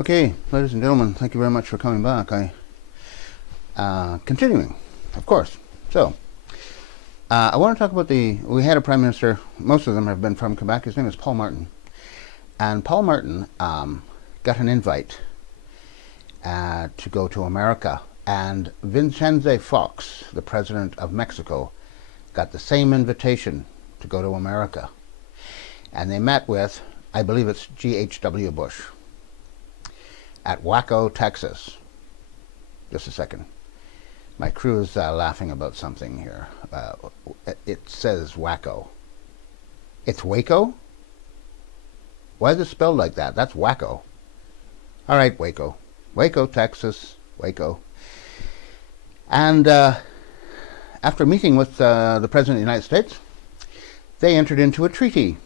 Okay, ladies and gentlemen, thank you very much for coming back. Continuing, of course. So, I want to talk about we had a Prime Minister, most of them have been from Quebec. His name is Paul Martin. And Paul Martin got an invite to go to America. And Vicente Fox, the president of Mexico, got the same invitation to go to America. And they met with, I believe it's G.H.W. Bush, at Waco, Texas. Just a second. My crew is laughing about something here. It says Waco. It's Waco? Why is it spelled like that? That's Waco. All right, Waco. Waco, Texas. Waco. And after meeting with the President of the United States, they entered into a treaty,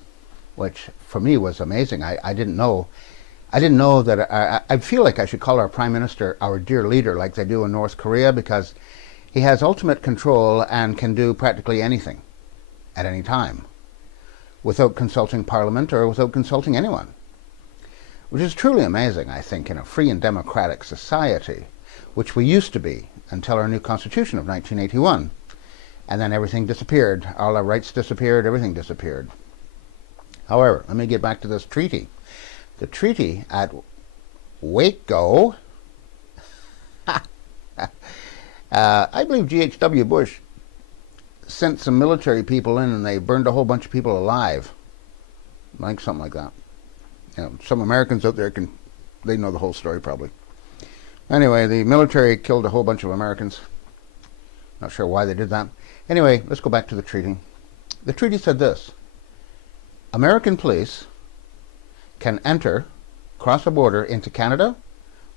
which for me was amazing. I didn't know that. I feel like I should call our Prime Minister our dear leader like they do in North Korea, because he has ultimate control and can do practically anything at any time without consulting Parliament or without consulting anyone, which is truly amazing, I think, in a free and democratic society, which we used to be until our new Constitution of 1981. And then everything disappeared. All our rights disappeared. Everything disappeared. However, let me get back to this treaty. The treaty at Waco, I believe G.H.W. Bush sent some military people in and they burned a whole bunch of people alive. Like something like that. You know, some Americans out there they know the whole story probably. Anyway, the military killed a whole bunch of Americans. Not sure why they did that. Anyway, let's go back to the treaty. The treaty said this: American police can cross a border into Canada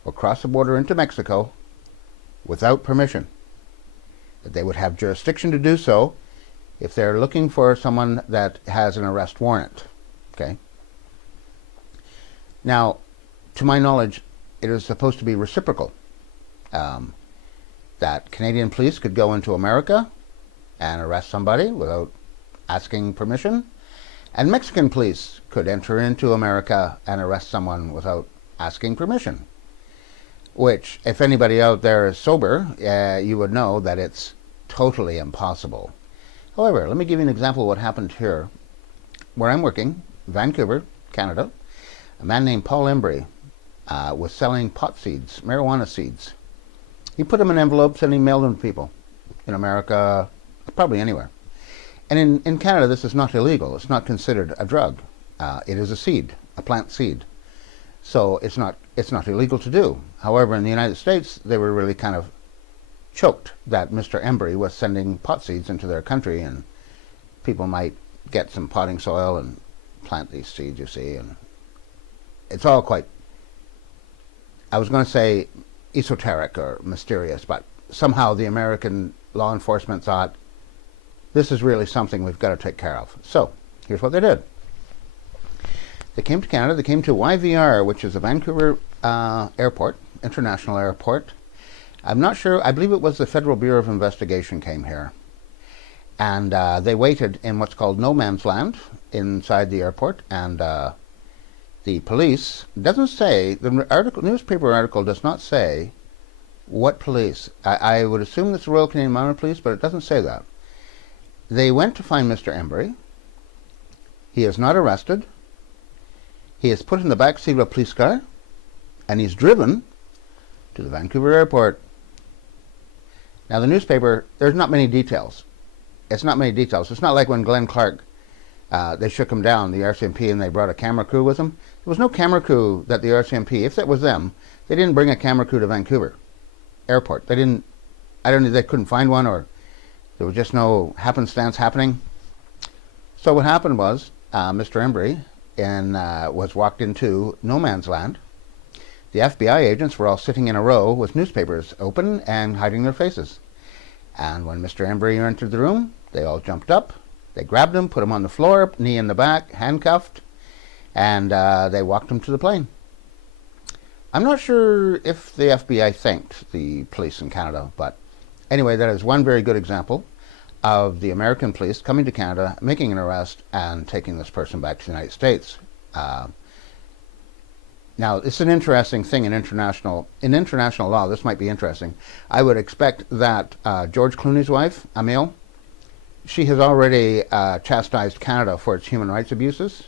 or cross a border into Mexico without permission. That they would have jurisdiction to do so if they're looking for someone that has an arrest warrant. Okay. Now, to my knowledge, it is supposed to be reciprocal. That Canadian police could go into America and arrest somebody without asking permission, and Mexican police could enter into America and arrest someone without asking permission. Which, if anybody out there is sober, you would know that it's totally impossible. However, let me give you an example of what happened here. Where I'm working, Vancouver, Canada, a man named Paul Embry was selling pot seeds, marijuana seeds. He put them in envelopes and he mailed them to people in America, probably anywhere. And in Canada, this is not illegal. It's not considered a drug. It is a seed, a plant seed. So it's not illegal to do. However, in the United States, they were really kind of choked that Mr. Embry was sending pot seeds into their country, and people might get some potting soil and plant these seeds, you see. And it's all quite, I was going to say esoteric or mysterious, but somehow the American law enforcement thought, this is really something we've got to take care of. So, here's what they did. They came to Canada. They came to YVR, which is a Vancouver airport, international airport. I'm not sure. I believe it was the Federal Bureau of Investigation came here. And they waited in what's called no man's land inside the airport. And the police doesn't say, the newspaper article does not say what police. I would assume it's the Royal Canadian Mounted Police, but it doesn't say that. They went to find Mr. Embry. He is not arrested. He is put in the back seat of a police car, and he's driven to the Vancouver airport. Now, the newspaper, there's not many details. It's not many details. It's not like when Glenn Clark, they shook him down, the RCMP, and they brought a camera crew with them. There was no camera crew that the RCMP, if that was them, they didn't bring a camera crew to Vancouver airport. They didn't, I don't know, they couldn't find one, or there was just no happenstance happening. So what happened was, Mr. Embry was walked into no man's land. The FBI agents were all sitting in a row with newspapers open and hiding their faces. And when Mr. Embry entered the room, they all jumped up. They grabbed him, put him on the floor, knee in the back, handcuffed, and they walked him to the plane. I'm not sure if the FBI thanked the police in Canada, but anyway, that is one very good example of the American police coming to Canada, making an arrest, and taking this person back to the United States. Now, it's an interesting thing in international law. This might be interesting. I would expect that George Clooney's wife, Emile, she has already chastised Canada for its human rights abuses.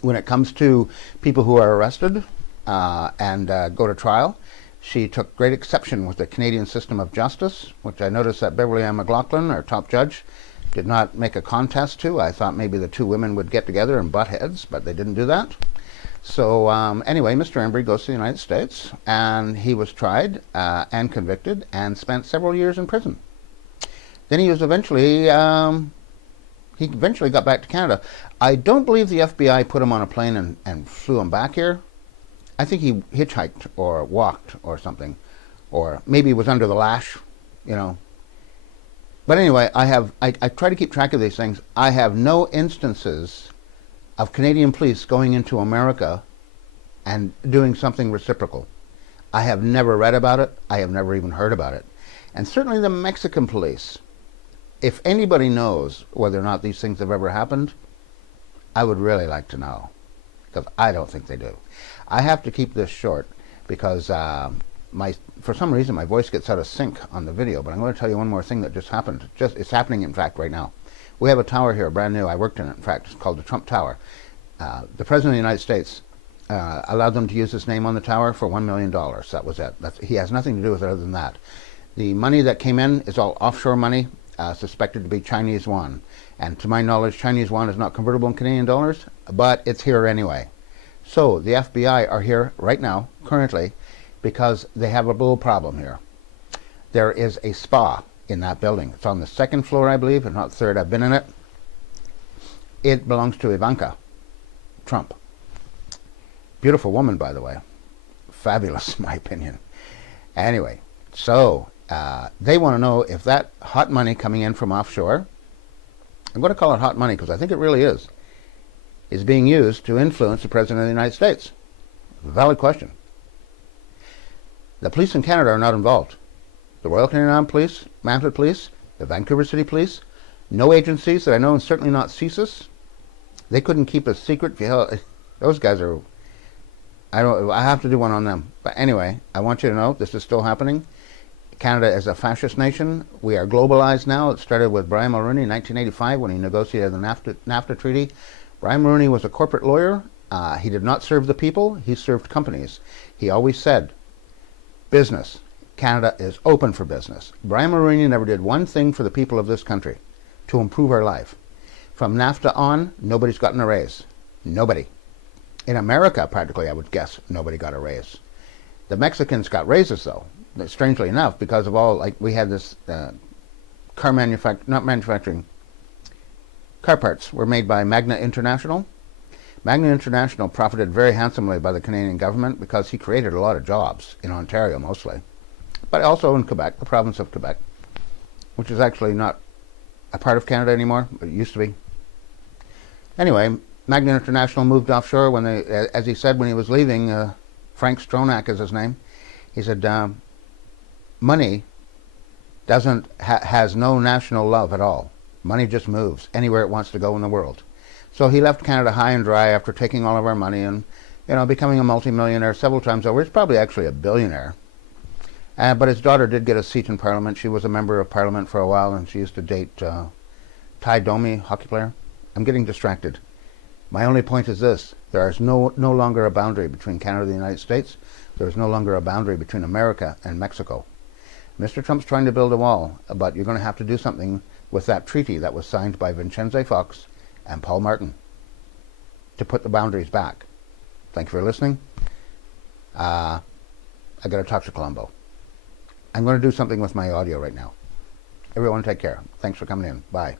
When it comes to people who are arrested and go to trial, she took great exception with the Canadian system of justice, which I noticed that Beverly Ann McLaughlin, our top judge, did not make a contest to. I thought maybe the two women would get together and butt heads, but they didn't do that. So anyway, Mr. Embry goes to the United States, and he was tried and convicted and spent several years in prison. Then he eventually got back to Canada. I don't believe the FBI put him on a plane and flew him back here. I think he hitchhiked or walked or something, or maybe he was under the lash, you know. But anyway, I try to keep track of these things. I have no instances of Canadian police going into America and doing something reciprocal. I have never read about it. I have never even heard about it. And certainly the Mexican police, if anybody knows whether or not these things have ever happened, I would really like to know, because I don't think they do. I have to keep this short because for some reason my voice gets out of sync on the video, but I'm going to tell you one more thing that just happened. It's happening, in fact, right now. We have a tower here, brand new. I worked in it, in fact. It's called the Trump Tower. The President of the United States allowed them to use his name on the tower for $1 million. That was it. He has nothing to do with it other than that. The money that came in is all offshore money, suspected to be Chinese yuan. And to my knowledge, Chinese yuan is not convertible in Canadian dollars, but it's here anyway. So the FBI are here right now, currently, because they have a little problem here. There is a spa in that building. It's on the second floor, I believe, if not third. I've been in it. It belongs to Ivanka Trump. Beautiful woman, by the way. Fabulous, in my opinion. Anyway, so they want to know if that hot money coming in from offshore, I'm going to call it hot money because I think it really is being used to influence the President of the United States. Valid question. The police in Canada are not involved. The Royal Canadian Armed Police, Mounted Police, the Vancouver City Police, no agencies that I know, and certainly not CSIS. They couldn't keep a secret. Those guys are, I have to do one on them. But anyway, I want you to know this is still happening. Canada is a fascist nation. We are globalized now. It started with Brian Mulroney in 1985 when he negotiated the NAFTA treaty. Brian Mulroney was a corporate lawyer. He did not serve the people. He served companies. He always said, business. Canada is open for business. Brian Mulroney never did one thing for the people of this country to improve our life. From NAFTA on, nobody's gotten a raise. Nobody. In America, practically, I would guess, nobody got a raise. The Mexicans got raises, though, strangely enough, because of all, like, we had this car parts were made by Magna International. Magna International profited very handsomely by the Canadian government because he created a lot of jobs in Ontario mostly, but also in Quebec, the province of Quebec, which is actually not a part of Canada anymore, but it used to be. Anyway, Magna International moved offshore when they, as he said when he was leaving, Frank Stronach is his name, he said, money has no national love at all. Money just moves anywhere it wants to go in the world. So he left Canada high and dry after taking all of our money and, you know, becoming a multimillionaire several times over. He's probably actually a billionaire. But his daughter did get a seat in Parliament. She was a member of Parliament for a while, and she used to date Ty Domi, hockey player. I'm getting distracted. My only point is this. There is no longer a boundary between Canada and the United States. There is no longer a boundary between America and Mexico. Mr. Trump's trying to build a wall, but you're going to have to do something with that treaty that was signed by Vincenzo Fox and Paul Martin to put the boundaries back. Thank you for listening. I got to talk to Colombo. I'm going to do something with my audio right now. Everyone take care. Thanks for coming in. Bye.